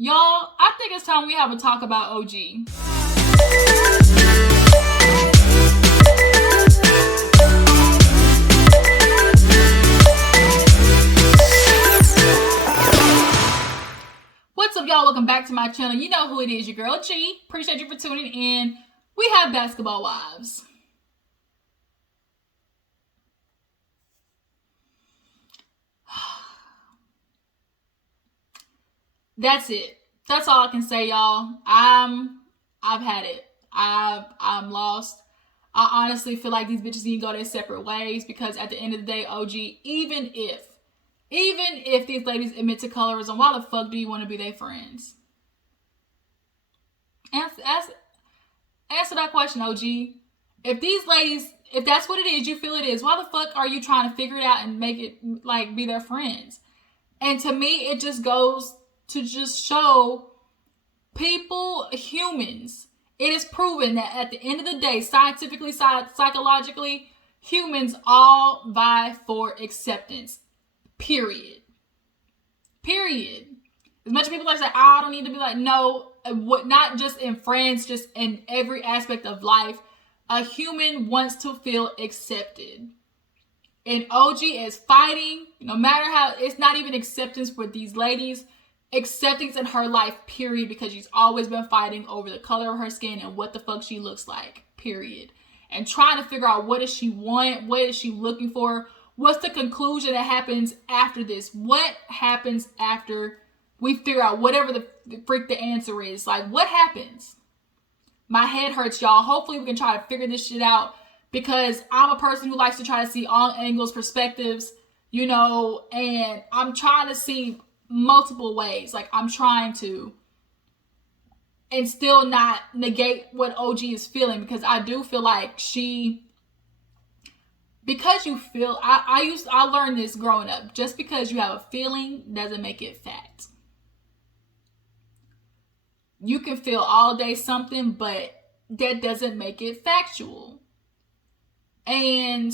Y'all, I think it's time we have a talk about OG. What's up, y'all? Welcome back to my channel. You know who it is, your girl G. Appreciate you for tuning in. We have basketball wives. That's it. That's all I can say, y'all. I've had it. I'm lost. I honestly feel like these bitches need to go their separate ways, because at the end of the day, OG, even if these ladies admit to colorism, why the fuck do you want to be their friends? Answer that question, OG. If these ladies, if that's what it is, you feel it is, why the fuck are you trying to figure it out and make it like be their friends? And to me, it just goes to just show people, humans. It is proven that at the end of the day, scientifically, psychologically, humans all vie for acceptance. Period. As much as people like say, I don't need to be like, no, not just in friends, just in every aspect of life, a human wants to feel accepted. And OG is fighting, no matter how, it's not even acceptance for these ladies, acceptance in her life, period, because she's always been fighting over the color of her skin and what the fuck she looks like, period. And trying to figure out, what does she want? What is she looking for? What's the conclusion that happens after this? What happens after we figure out whatever the freak the answer is? Like, what happens? My head hurts, y'all. Hopefully we can try to figure this shit out, because I'm a person who likes to try to see all angles, perspectives, you know, and I'm trying to see multiple ways. Like, I'm trying to, and still not negate what OG is feeling, because I do feel like because you feel, I learned this growing up. Just because you have a feeling doesn't make it fact. You can feel all day something, but that doesn't make it factual. And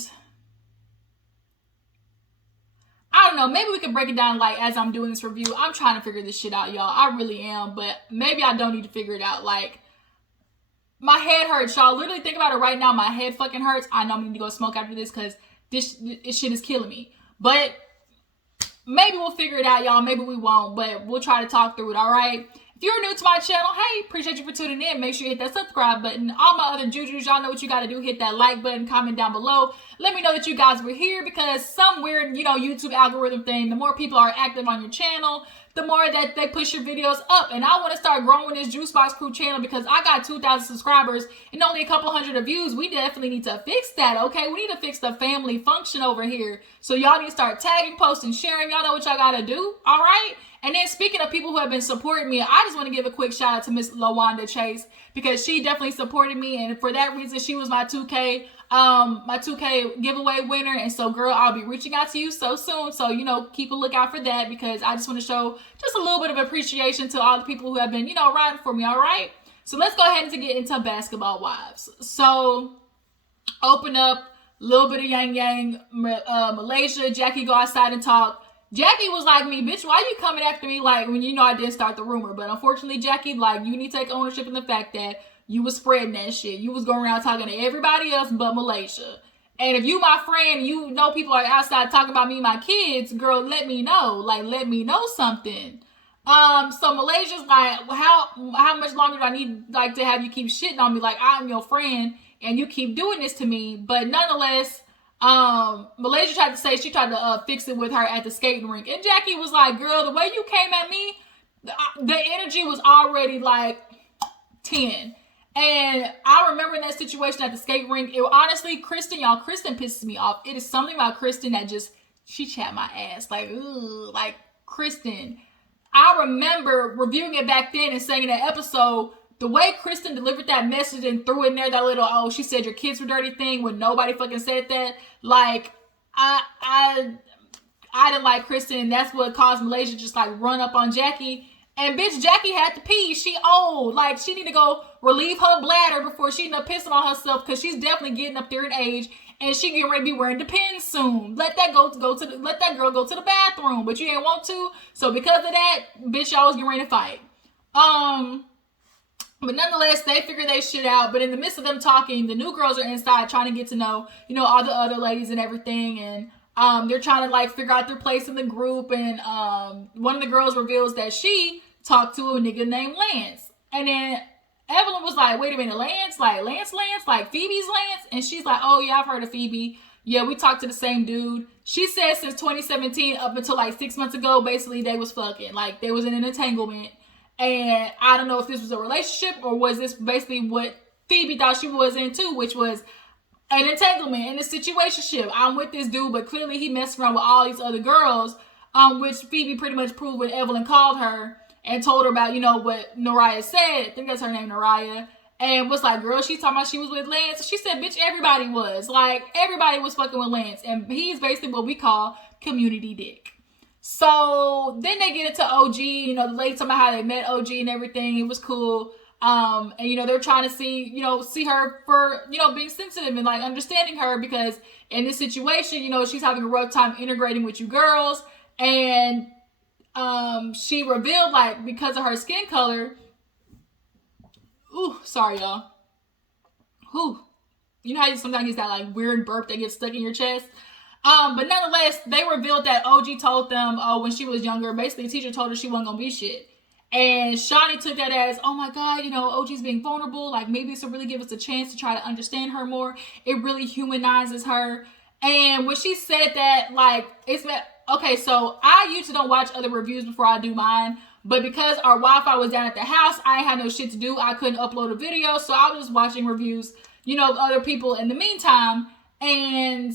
I don't know, maybe we can break it down, like, as I'm doing this review. I'm trying to figure this shit out, y'all. I really am, but maybe I don't need to figure it out. Like, my head hurts, y'all. Literally think about it right now. My head fucking hurts. I know I need to go smoke after this, because this shit is killing me. But maybe we'll figure it out, y'all. Maybe we won't, but we'll try to talk through it, all right? If you're new to my channel, hey, appreciate you for tuning in. Make sure you hit that subscribe button. All my other jujus, y'all know what you got to do. Hit that like button, comment down below. Let me know that you guys were here, because some weird, YouTube algorithm thing, the more people are active on your channel, the more that they push your videos up. And I want to start growing this Juice Box Crew channel, because I got 2,000 subscribers and only a couple hundred of views. We definitely need to fix that, okay? We need to fix the family function over here. So y'all need to start tagging, posting, sharing. Y'all know what y'all got to do, all right? And then, speaking of people who have been supporting me, I just want to give a quick shout out to Miss LaWanda Chase, because she definitely supported me, and for that reason, she was my 2K giveaway winner. And so, girl, I'll be reaching out to you so soon. So, keep a lookout for that, because I just want to show just a little bit of appreciation to all the people who have been, riding for me. All right. So let's go ahead and get into basketball wives. So, open up, a little bit of yang, Malaysia, Jackie go outside and talk. Jackie was like me, bitch, why you coming after me, like, when I didn't start the rumor? But unfortunately, Jackie, like, you need to take ownership in the fact that you was spreading that shit. You was going around talking to everybody else but Malaysia. And if you my friend, people are outside talking about me and my kids, girl, let me know. Like, let me know something. So Malaysia's like, how much longer do I need, like, to have you keep shitting on me? Like, I'm your friend and you keep doing this to me. But nonetheless, Malaysia tried to say she tried to fix it with her at the skating rink. And Jackie was like, girl, the way you came at me, the energy was already like 10. And I remember in that situation at the skate rink, honestly, Kristen pisses me off. It is something about Kristen that she chat my ass. Like, ooh, like, Kristen. I remember reviewing it back then and saying in that episode, the way Kristen delivered that message and threw in there that little, oh, she said your kids were dirty thing when nobody fucking said that. Like, I didn't like Kristen, and that's what caused Malaysia just like run up on Jackie. And bitch, Jackie had to pee. She old. Like, she need to go relieve her bladder before she end up pissing on herself, because she's definitely getting up there in age, and she getting ready to be wearing Depends soon. Let that girl go to the bathroom, but you ain't want to. So because of that, bitch, y'all was getting ready to fight. But nonetheless, they figure they shit out. But in the midst of them talking, the new girls are inside trying to get to know, all the other ladies and everything. And they're trying to like figure out their place in the group. And one of the girls reveals that she talked to a nigga named Lance. And then Evelyn was like, wait a minute, Lance? Like Lance? Like Phoebe's Lance? And she's like, oh yeah, I've heard of Feby. Yeah, we talked to the same dude. She said since 2017 up until like 6 months ago, basically they was fucking. Like they was in an entanglement. And I don't know if this was a relationship or was this basically what Feby thought she was into, which was an entanglement and a situationship. I'm with this dude, but clearly he messed around with all these other girls, which Feby pretty much proved when Evelyn called her and told her about, what Noraya said. I think that's her name, Noraya. And was like, girl, she's talking about she was with Lance. She said, bitch, everybody was. Like, everybody was fucking with Lance. And he's basically what we call community dick. So then they get into OG, the lady talking about how they met OG and everything. It was cool. And they're trying to see her for, being sensitive and like understanding her, because in this situation, she's having a rough time integrating with you girls. And she revealed, like, because of her skin color. Ooh, sorry, y'all. Ooh. You know how you sometimes get that like weird burp that gets stuck in your chest? But nonetheless, they revealed that OG told them, when she was younger, basically the teacher told her she wasn't gonna be shit. And Shawnee took that as, oh my God, OG's being vulnerable. Like maybe this will really give us a chance to try to understand her more. It really humanizes her. And when she said that, like, okay, so I usually don't watch other reviews before I do mine. But because our Wi-Fi was down at the house, I had no shit to do. I couldn't upload a video. So I was just watching reviews, of other people in the meantime. And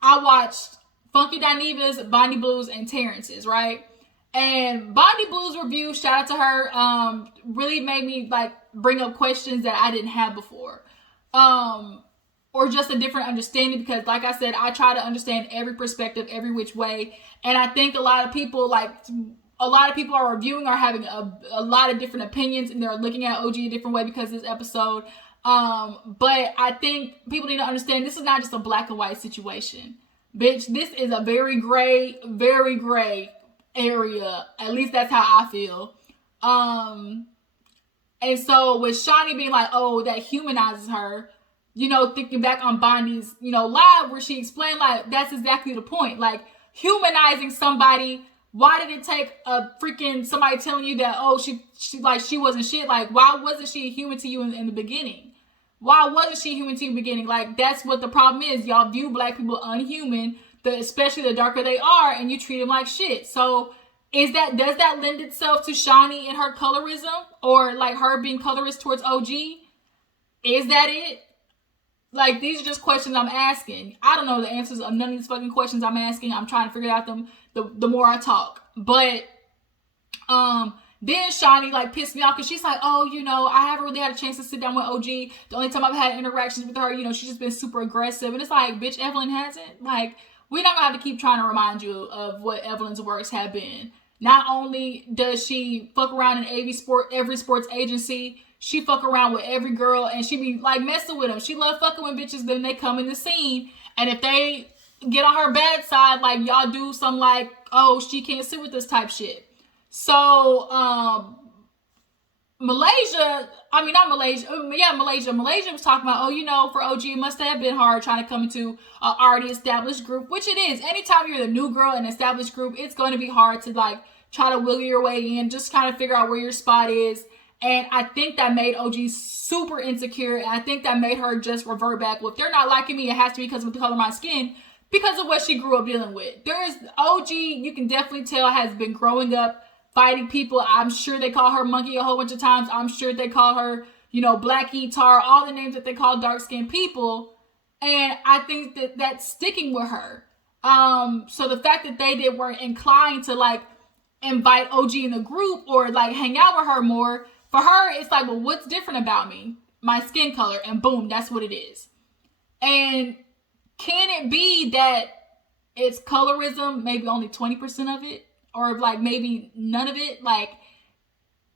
I watched Funky Dineva's, Bonnie Blue's, and Terrence's, right? And Bonnie Blue's review, shout out to her, really made me like bring up questions that I didn't have before. Or just a different understanding, because like I said, I try to understand every perspective, every which way. And I think a lot of people are reviewing or having a lot of different opinions, and they're looking at OG a different way because of this episode. But I think people need to understand this is not just a black and white situation. Bitch, this is a very gray area. At least that's how I feel. And so with Shawnee being like, oh, that humanizes her, thinking back on Bonnie's, live where she explained, like, that's exactly the point. Like, humanizing somebody. Why did it take a freaking somebody telling you that, oh, she wasn't shit? Like, why wasn't she a human to you in the beginning? Why wasn't she human to you in the beginning? Like, that's what the problem is. Y'all view black people unhuman, especially the darker they are, and you treat them like shit. So does that lend itself to Shawnee and her colorism, or like her being colorist towards OG? Is that it? Like, these are just questions I'm asking. I don't know the answers of none of these fucking questions I'm asking. I'm trying to figure out them the more I talk. But then Shawnee like pissed me off because she's like, oh, I haven't really had a chance to sit down with OG. The only time I've had interactions with her, she's just been super aggressive. And it's like, bitch, Evelyn hasn't. Like, we're not gonna have to keep trying to remind you of what Evelyn's works have been. Not only does she fuck around in every sports agency, she fuck around with every girl, and she be like messing with them. She love fucking with bitches, then they come in the scene, and if they get on her bad side, like y'all do some like, oh, she can't sit with this type shit. So Malaysia was talking about, oh, for OG, it must have been hard trying to come into an already established group, which it is. Anytime you're the new girl in an established group, it's going to be hard to like try to wiggle your way in, just kind of figure out where your spot is. And I think that made OG super insecure. And I think that made her just revert back. Well, if they're not liking me, it has to be because of the color of my skin, because of what she grew up dealing with. OG, you can definitely tell, has been growing up fighting people. I'm sure they call her monkey a whole bunch of times. I'm sure they call her, Blackie, Tar, all the names that they call dark-skinned people. And I think that that's sticking with her. So the fact that they weren't inclined to like invite OG in the group or like hang out with her more, for her, it's like, well, what's different about me? My skin color. And boom, that's what it is. And can it be that it's colorism, maybe only 20% of it? Or like maybe none of it? Like,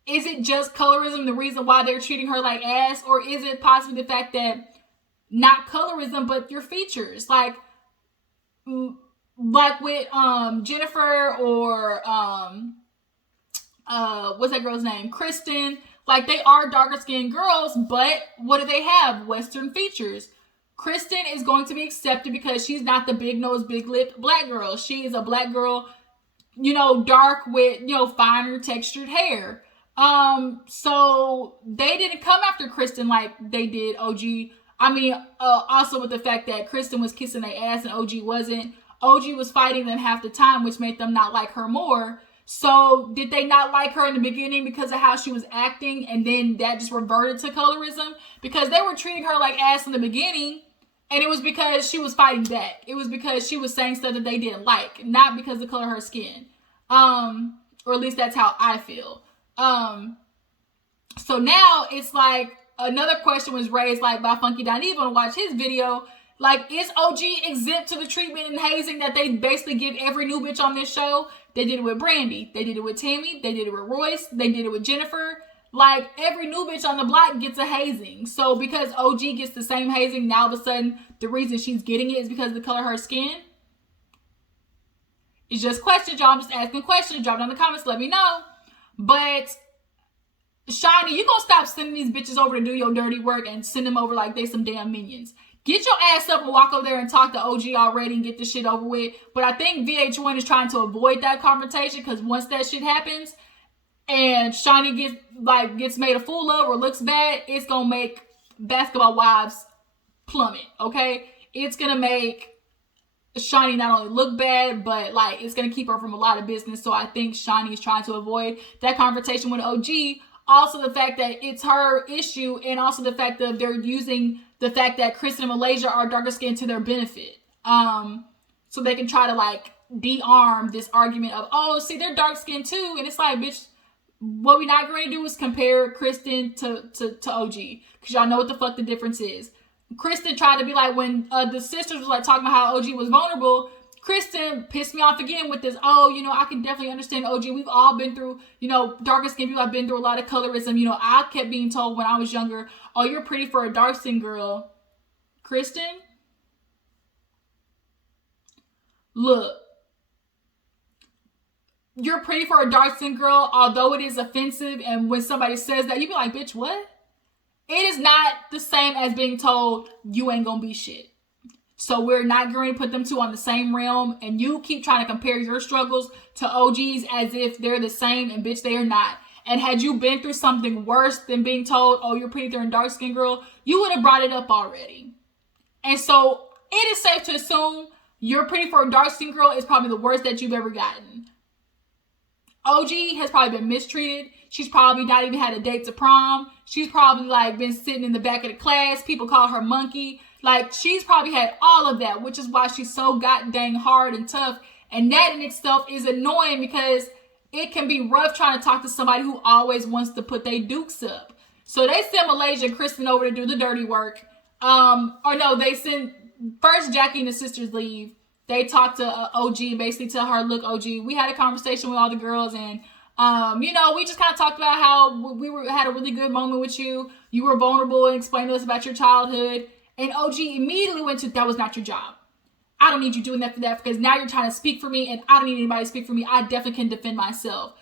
is it just colorism the reason why they're treating her like ass? Or is it possibly the fact that not colorism, but your features? Like with Jennifer or what's that girl's name? Kristen. Like, they are darker skinned girls, but what do they have? Western features. Kristen is going to be accepted because she's not the big nose, big lipped black girl. She is a black girl, you know, dark with, you know, finer textured hair. So they didn't come after Kristen like they did OG. I mean, also with the fact that Kristen was kissing their ass and OG wasn't. OG was fighting them half the time, which made them not like her more. So did they not like her in the beginning because of how she was acting, and then that just reverted to colorism? Because they were treating her like ass in the beginning, and it was because she was fighting back. It was because she was saying stuff that they didn't like, not because of the color of her skin. Or at least that's how I feel. So now it's like another question was raised like by Funky Don. You want to watch his video. Like, is OG exempt to the treatment and hazing that they basically give every new bitch on this show? They did it with Brandy. They did it with Tammy. They did it with Royce. They did it with Jennifer. Like, every new bitch on the block gets a hazing. So because OG gets the same hazing, now all of a sudden the reason she's getting it is because of the color of her skin? It's just questions, y'all. I'm just asking questions. Drop down in the comments. Let me know. But Shiny, you gonna stop sending these bitches over to do your dirty work and send them over like they some damn minions. Get your ass up and walk over there and talk to OG already and get this shit over with. But I think VH1 is trying to avoid that confrontation, because once that shit happens and Shiny gets made a fool of or looks bad, it's gonna make Basketball Wives plummet, okay? It's gonna make Shiny not only look bad, but like it's gonna keep her from a lot of business. So I think Shiny is trying to avoid that confrontation with OG. Also the fact that it's her issue, and also the fact that they're using the fact that Kristen and Malaysia are darker skinned to their benefit. So they can try to like de-arm this argument of, oh, see, they're dark skinned too. And it's like, bitch, what we're not going to do is compare Kristen to OG. Because y'all know what the fuck the difference is. Kristen tried to be like, when the sisters was like talking about how OG was vulnerable, Kristen pissed me off again with this, oh, you know, I can definitely understand OG. We've all been through, you know, darker skinned people have been through a lot of colorism. You know, I kept being told when I was younger, oh, you're pretty for a dark skinned girl. Kristen, look, you're pretty for a dark skinned girl, although it is offensive. And when somebody says that, you be like, bitch, what? It is not the same as being told you ain't gonna be shit. So we're not going to put them two on the same realm, and you keep trying to compare your struggles to OG's as if they're the same, and bitch, they are not. And had you been through something worse than being told, oh, you're pretty and dark skinned girl, you would have brought it up already. And so it is safe to assume you're pretty for a dark skinned girl is probably the worst that you've ever gotten. OG has probably been mistreated. She's probably not even had a date to prom. She's probably like been sitting in the back of the class. People call her monkey. Like, she's probably had all of that, which is why she's so goddamn hard and tough. And that in itself is annoying, because it can be rough trying to talk to somebody who always wants to put their dukes up. So they send Malaysia and Kristen over to do the dirty work. Or no, they send first Jackie and the sisters leave. They talk to OG, basically tell her, look, OG, we had a conversation with all the girls, and you know, we just kind of talked about how had a really good moment with you. You were vulnerable and explained to us about your childhood. And OG immediately went to, that was not your job. I don't need you doing that for that, because now you're trying to speak for me, and I don't need anybody to speak for me. I definitely can defend myself.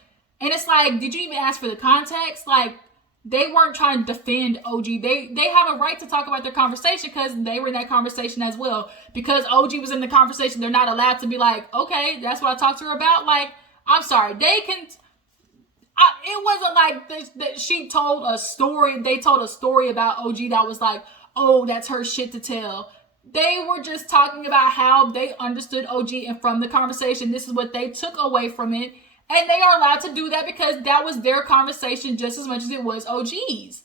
And it's like, did you even ask for the context? Like, they weren't trying to defend OG. They have a right to talk about their conversation because they were in that conversation as well. Because OG was in the conversation, they're not allowed to be like, okay, that's what I talked to her about. Like, I'm sorry. They can... it wasn't like that she told a story. They told a story about OG that was like, oh, that's her shit to tell. They were just talking about how they understood OG, and from the conversation, this is what they took away from it. And they are allowed to do that because that was their conversation just as much as it was OG's.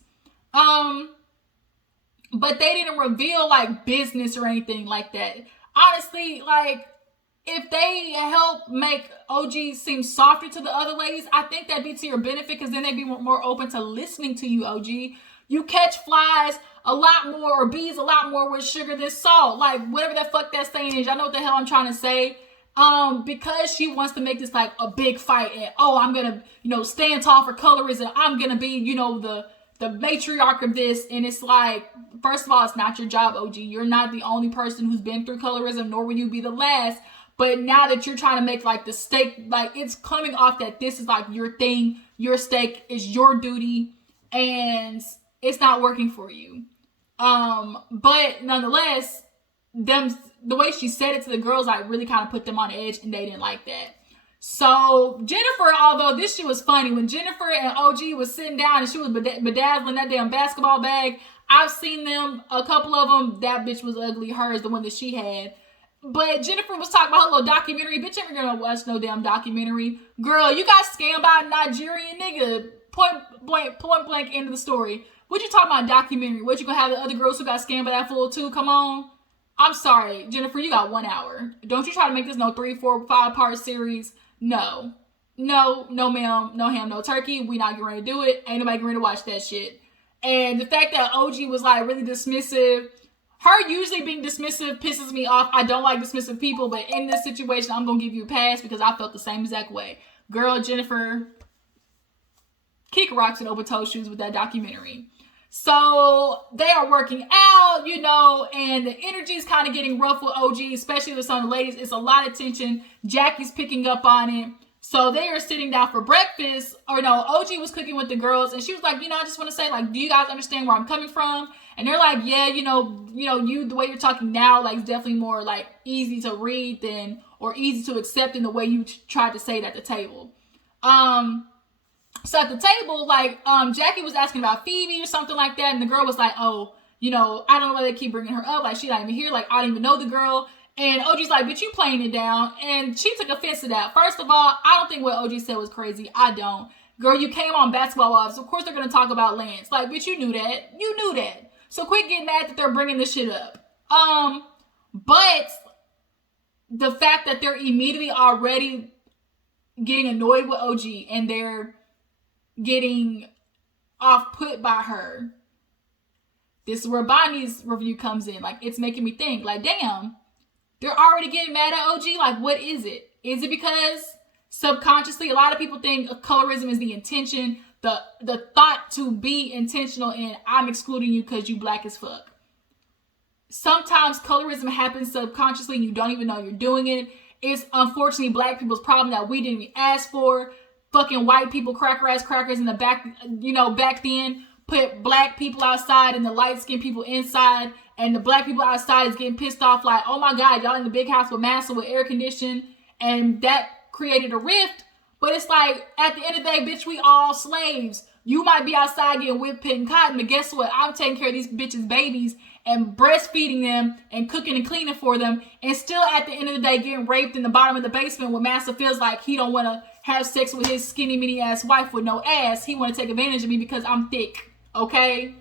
But they didn't reveal like business or anything like that. Honestly, like, if they help make OG seem softer to the other ladies, I think that'd be to your benefit, because then they'd be more open to listening to you, OG. You catch flies a lot more, or bees a lot more with sugar than salt. Like, whatever the fuck that saying is. Y'all know what the hell I'm trying to say. Because she wants to make this like a big fight, and oh, I'm gonna, you know, stand tall for colorism. I'm gonna be, you know, the matriarch of this. And it's like, first of all, it's not your job, OG. You're not the only person who's been through colorism, nor will you be the last. But now that you're trying to make like the stake, like it's coming off that this is like your thing. your stake, it's your duty, and it's not working for you. But nonetheless, the way she said it to the girls, like, really kind of put them on edge, and they didn't like that. So Jennifer, although this shit was funny, when Jennifer and OG was sitting down and she was bedazzling that damn basketball bag, I've seen them, a couple of them, that bitch was ugly. Hers, the one that she had. But Jennifer was talking about her little documentary. Bitch, ain't gonna watch no damn documentary. Girl, you got scammed by a Nigerian nigga. Point blank, end of the story. What you talking about documentary? What, you gonna have the other girls who got scammed by that fool too? Come on. I'm sorry, Jennifer, you got 1 hour. Don't you try to make this no 3, 4, 5 part series. No, ma'am, no ham, no turkey. We not getting ready to do it. Ain't nobody getting ready to watch that shit. And the fact that OG was like really dismissive, her usually being dismissive pisses me off. I don't like dismissive people, but in this situation, I'm gonna give you a pass because I felt the same exact way. Girl, Jennifer, kick rocks and open toe shoes with that documentary. So they are working out, you know, and the energy is kind of getting rough with OG, especially with some of the ladies. It's a lot of tension. Jackie's picking up on it. So they are sitting down for breakfast, or no, OG was cooking with the girls, and she was like, you know, I just want to say, like, do you guys understand where I'm coming from? And they're like, yeah, you, the way you're talking now, like, it's definitely more, like, easy to read than, or easy to accept in the way you tried to say it at the table. So at the table, like, Jackie was asking about Feby or something like that, and the girl was like, oh, you know, I don't know why they keep bringing her up, like, she not even here, like, I don't even know the girl. And OG's like, bitch, you playing it down. And she took offense to that. First of all, I don't think what OG said was crazy. I don't. Girl, you came on Basketball Wives. Of course they're going to talk about Lance. Like, bitch, you knew that. You knew that. So quit getting mad that they're bringing this shit up. But the fact that they're immediately already getting annoyed with OG and they're getting off-put by her. This is where Bonnie's review comes in. Like, it's making me think, like, damn, they're already getting mad at OG. Like, what is it? Is it because subconsciously a lot of people think colorism is the intention, the thought to be intentional, and I'm excluding you because you black as fuck. Sometimes colorism happens subconsciously and you don't even know you're doing it. It's unfortunately black people's problem that we didn't even ask for. Fucking white people, crackers in the back, you know, back then, put black people outside and the light-skinned people inside, and the black people outside is getting pissed off like, oh my God, y'all in the big house with massa with air conditioning, and that created a rift. But it's like, at the end of the day, bitch, we all slaves. You might be outside getting whipped, picking cotton, but guess what? I'm taking care of these bitches' babies and breastfeeding them and cooking and cleaning for them, and still at the end of the day getting raped in the bottom of the basement where massa feels like he don't want to have sex with his skinny mini ass wife with no ass. He want to take advantage of me because I'm thick. Okay,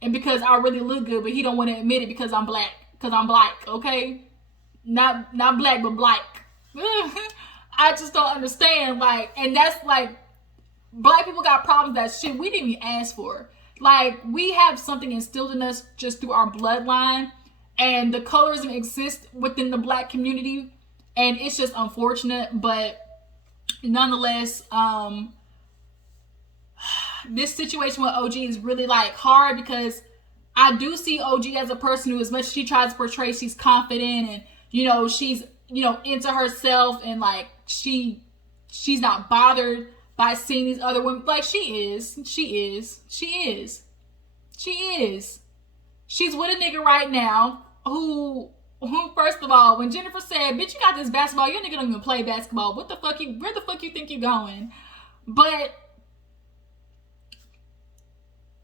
and because I really look good, but he don't want to admit it because I'm black. Because I'm black, okay? Not black, but black. I just don't understand, like, and that's like, black people got problems that shit we didn't even ask for. Like, we have something instilled in us just through our bloodline, and the colorism exists within the black community, and it's just unfortunate, but nonetheless, this situation with OG is really like hard because I do see OG as a person who, as much as she tries to portray she's confident and, you know, she's, you know, into herself and like she's not bothered by seeing these other women. Like, she is. She's with a nigga right now who first of all, when Jennifer said, bitch, you got this basketball, your nigga don't even play basketball. Where the fuck you think you going? But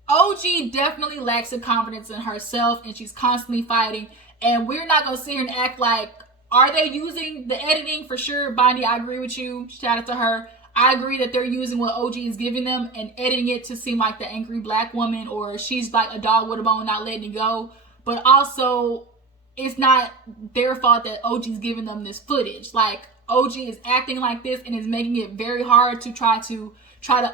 OG definitely lacks the confidence in herself, and she's constantly fighting. And we're not going to sit here and act like, are they using the editing? For sure, Bondi, I agree with you. Shout out to her. I agree that they're using what OG is giving them and editing it to seem like the angry black woman, or she's like a dog with a bone not letting it go. But also, it's not their fault that OG is giving them this footage. Like, OG is acting like this and is making it very hard to try to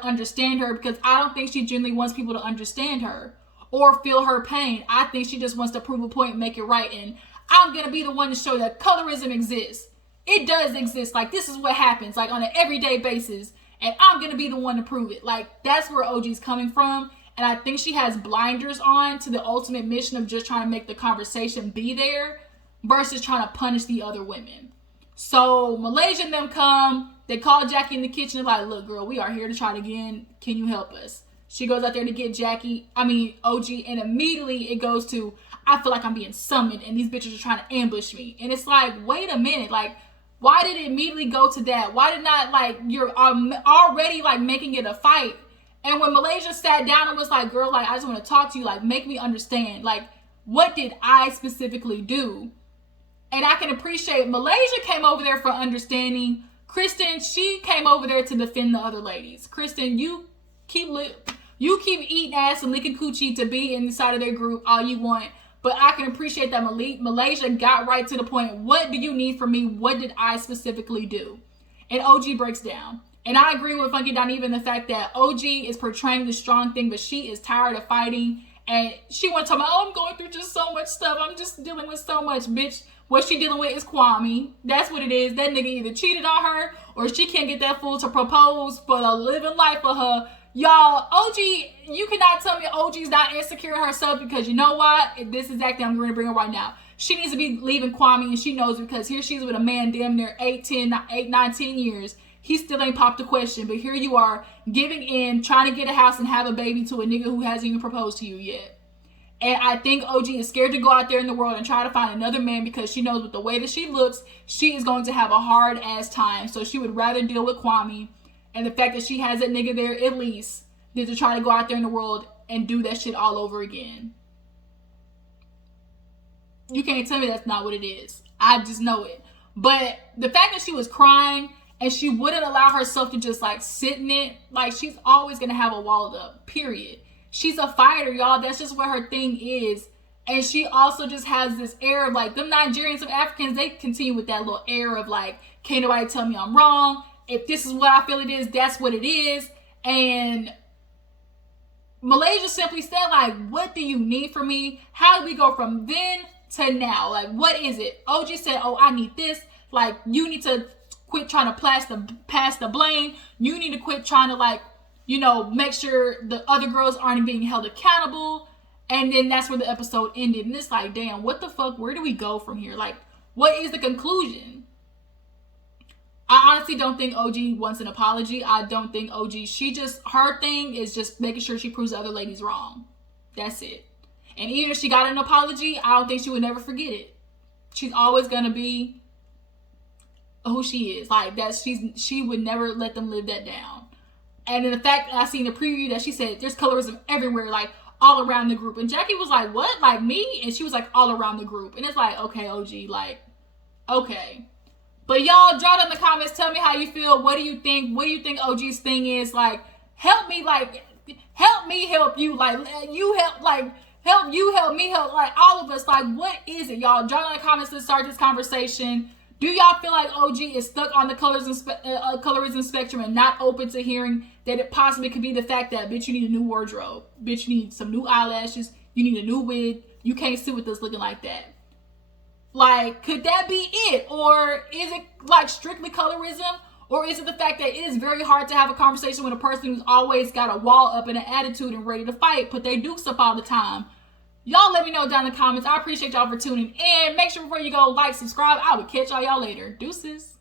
understand her, because I don't think she genuinely wants people to understand her or feel her pain. I think she just wants to prove a point and make it right. And I'm going to be the one to show that colorism exists. It does exist. Like, this is what happens, like, on an everyday basis. And I'm going to be the one to prove it. Like, that's where OG's coming from. And I think she has blinders on to the ultimate mission of just trying to make the conversation be there versus trying to punish the other women. So Malaysia and them come, they call Jackie in the kitchen and like, look, girl, we are here to try it again. Can you help us? She goes out there to get OG, and immediately it goes to, I feel like I'm being summoned and these bitches are trying to ambush me. And it's like, wait a minute, like, why did it immediately go to that? Why did not, like, you're already, like, making it a fight? And when Malaysia sat down and was like, girl, like, I just want to talk to you, like, make me understand, like, what did I specifically do? And I can appreciate Malaysia came over there for understanding. Kristen, she came over there to defend the other ladies. Kristen, you keep eating ass and licking coochie to be inside of their group all you want. But I can appreciate that Malaysia got right to the point. What do you need from me? What did I specifically do? And OG breaks down. And I agree with Funky Don, even the fact that OG is portraying the strong thing, but she is tired of fighting. And she wants to talk about, oh, I'm going through just so much stuff. I'm just dealing with so much, bitch. What she dealing with is Kwame. That's what it is. That nigga either cheated on her or she can't get that fool to propose for the living life of her. Y'all, OG, you cannot tell me OG's not insecure in herself, because you know what? This is exactly I'm going to bring her right now. She needs to be leaving Kwame, and she knows, because here she is with a man damn near 8, 9, 10 years. He still ain't popped the question, but here you are giving in, trying to get a house and have a baby to a nigga who hasn't even proposed to you yet. And I think OG is scared to go out there in the world and try to find another man, because she knows with the way that she looks, she is going to have a hard ass time. So she would rather deal with Kwame, and the fact that she has that nigga there at least, than to try to go out there in the world and do that shit all over again. You can't tell me that's not what it is. I just know it. But the fact that she was crying and she wouldn't allow herself to just like sit in it, like, she's always gonna have a walled up, period. She's a fighter, y'all. That's just what her thing is. And she also just has this air of like, them Nigerians and Africans, they continue with that little air of like, can't nobody tell me I'm wrong. If this is what I feel it is, that's what it is. And Malaysia simply said, like, what do you need from me? How do we go from then to now? Like, what is it? OG said, oh, I need this. Like, you need to quit trying to pass the blame. You need to quit trying to, like, you know, make sure the other girls aren't being held accountable. And then that's where the episode ended. And it's like, damn, what the fuck? Where do we go from here? Like, what is the conclusion? I honestly don't think OG wants an apology. I don't think OG, her thing is just making sure she proves the other ladies wrong. That's it. And even if she got an apology, I don't think she would never forget it. She's always going to be who she is. Like, she would never let them live that down. And then the fact that I seen the preview that she said there's colorism everywhere, like all around the group. And Jackie was like, what? Like me? And she was like, all around the group. And it's like, okay, OG, like, okay. But y'all, drop it in the comments. Tell me how you feel. What do you think? What do you think OG's thing is? Like, help me help you. Like, you help, like, help you, help me, help, like, all of us. Like, what is it, y'all? Drop it in the comments to start this conversation. Do y'all feel like OG is stuck on the colorism spectrum and not open to hearing that it possibly could be the fact that, bitch, you need a new wardrobe. Bitch, you need some new eyelashes. You need a new wig. You can't sit with us looking like that. Like, could that be it? Or is it, like, strictly colorism? Or is it the fact that it is very hard to have a conversation with a person who's always got a wall up and an attitude and ready to fight, but they do stuff all the time? Y'all let me know down in the comments. I appreciate y'all for tuning in. Make sure before you go, like, subscribe. I will catch y'all later. Deuces.